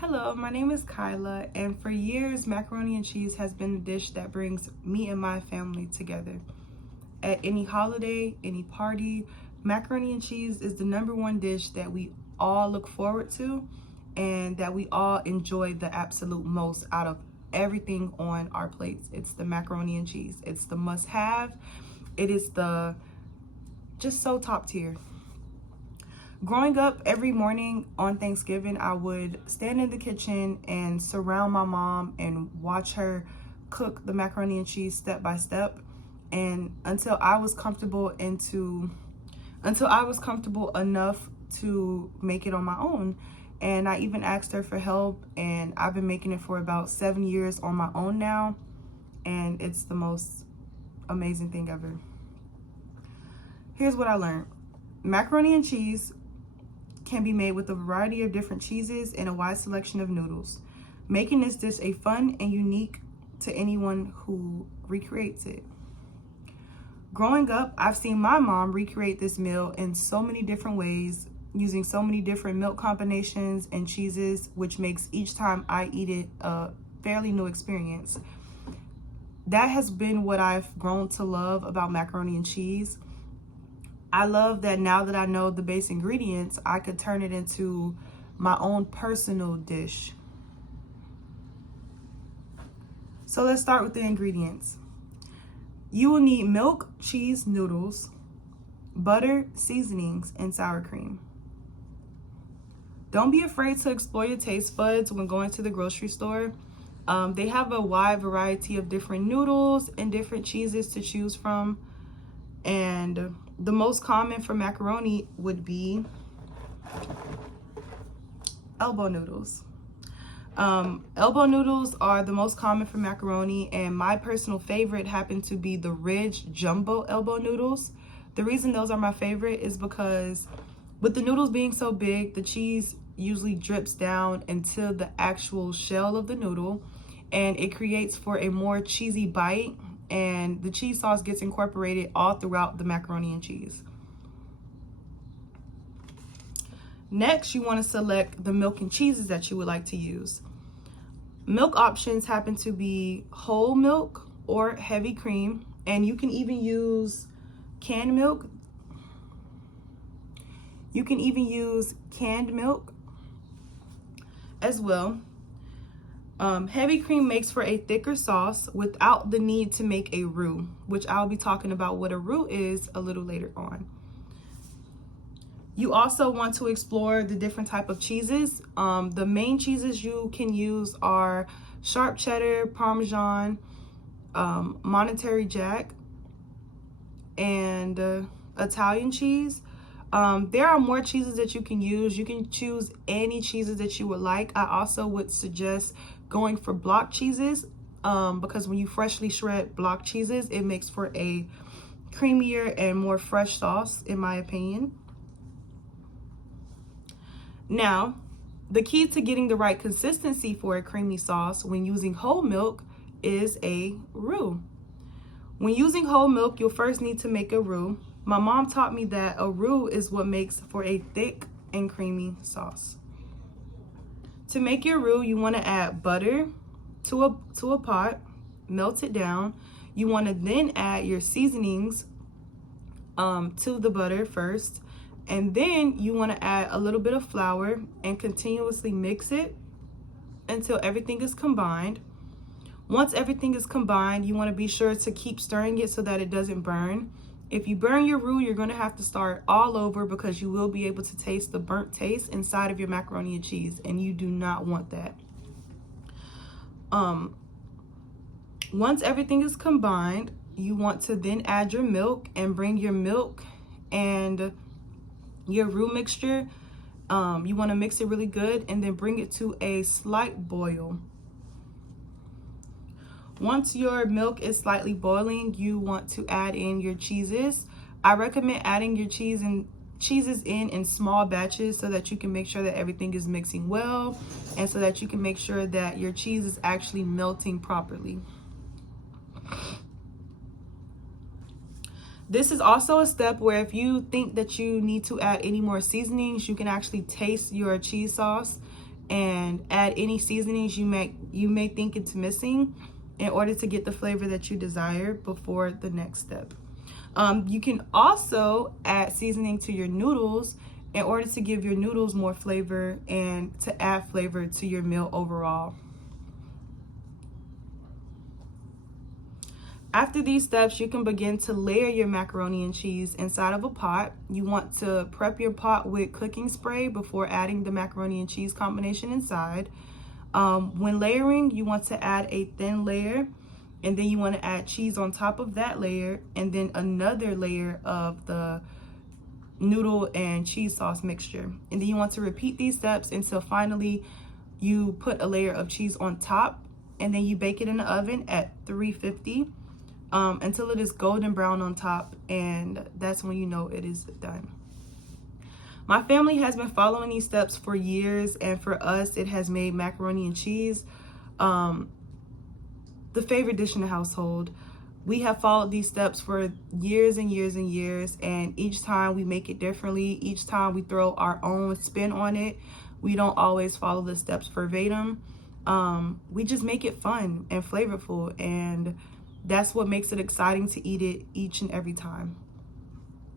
Hello, my name is Kyla, and for years, macaroni and cheese has been a dish that brings me and my family together. At any holiday, any party, macaroni and cheese is the number one dish that we all look forward to and that we all enjoy the absolute most out of everything on our plates. It's the macaroni and cheese. It's the must-have. It is the just so top tier. Growing up, every morning on Thanksgiving, I would stand in the kitchen and surround my mom and watch her cook the macaroni and cheese step by step. And until I was comfortable enough to make it on my own. And I even asked her for help, and I've been making it for about 7 years on my own now. And it's the most amazing thing ever. Here's what I learned. Macaroni and cheese can be made with a variety of different cheeses and a wide selection of noodles, making this dish a fun and unique to anyone who recreates it. Growing up, I've seen my mom recreate this meal in so many different ways, using so many different milk combinations and cheeses, which makes each time I eat it a fairly new experience. That has been what I've grown to love about macaroni and cheese. I love that now that I know the base ingredients, I could turn it into my own personal dish. So let's start with the ingredients. You will need milk, cheese, noodles, butter, seasonings, and sour cream. Don't be afraid to explore your taste buds when going to the grocery store. They have a wide variety of different noodles and different cheeses to choose from. And the most common for macaroni would be elbow noodles. Elbow noodles are the most common for macaroni, and my personal favorite happen to be the Ridge Jumbo elbow noodles. The reason those are my favorite is because with the noodles being so big, the cheese usually drips down into the actual shell of the noodle, and it creates for a more cheesy bite, and the cheese sauce gets incorporated all throughout the macaroni and cheese. Next, you want to select the milk and cheeses that you would like to use. Milk options happen to be whole milk or heavy cream, and you can even use canned milk. You can even use canned milk as well. Heavy cream makes for a thicker sauce without the need to make a roux, which I'll be talking about what a roux is a little later on. You also want to explore the different type of cheeses. The main cheeses you can use are sharp cheddar, Parmesan, Monterey Jack, and Italian cheese. There are more cheeses that you can use. You can choose any cheeses that you would like. I also would suggest going for block cheeses because when you freshly shred block cheeses, it makes for a creamier and more fresh sauce, in my opinion. Now, the key to getting the right consistency for a creamy sauce when using whole milk is a roux. When using whole milk, you'll first need to make a roux. My mom taught me that a roux is what makes for a thick and creamy sauce. To make your roux, you want to add butter to a pot, melt it down. You want to then add your seasonings to the butter first, and then you want to add a little bit of flour and continuously mix it until everything is combined. Once everything is combined, you want to be sure to keep stirring it so that it doesn't burn. If you burn your roux, you're going to have to start all over because you will be able to taste the burnt taste inside of your macaroni and cheese, and you do not want that. Once everything is combined, you want to then add your milk and bring your milk and your roux mixture. You want to mix it really good and then bring it to a slight boil. Once your milk is slightly boiling, you want to add in your cheeses. I recommend adding your cheeses in small batches so that you can make sure that everything is mixing well and so that you can make sure that your cheese is actually melting properly. This is also a step where if you think that you need to add any more seasonings, you can actually taste your cheese sauce and add any seasonings you may think it's missing in order to get the flavor that you desire before the next step. You can also add seasoning to your noodles in order to give your noodles more flavor and to add flavor to your meal overall. After these steps, you can begin to layer your macaroni and cheese inside of a pot. You want to prep your pot with cooking spray before adding the macaroni and cheese combination inside. When layering, you want to add a thin layer, and then you want to add cheese on top of that layer, and then another layer of the noodle and cheese sauce mixture. And then you want to repeat these steps until finally you put a layer of cheese on top, and then you bake it in the oven at 350 until it is golden brown on top, and that's when you know it is done. My family has been following these steps for years, and for us, it has made macaroni and cheese the favorite dish in the household. We have followed these steps for years and years and years, and each time we make it differently. Each time we throw our own spin on it. We don't always follow the steps verbatim. We just make it fun and flavorful, and that's what makes it exciting to eat it each and every time.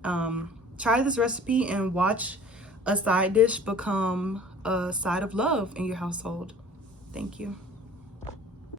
Try this recipe and watch a side dish become a side of love in your household. Thank you.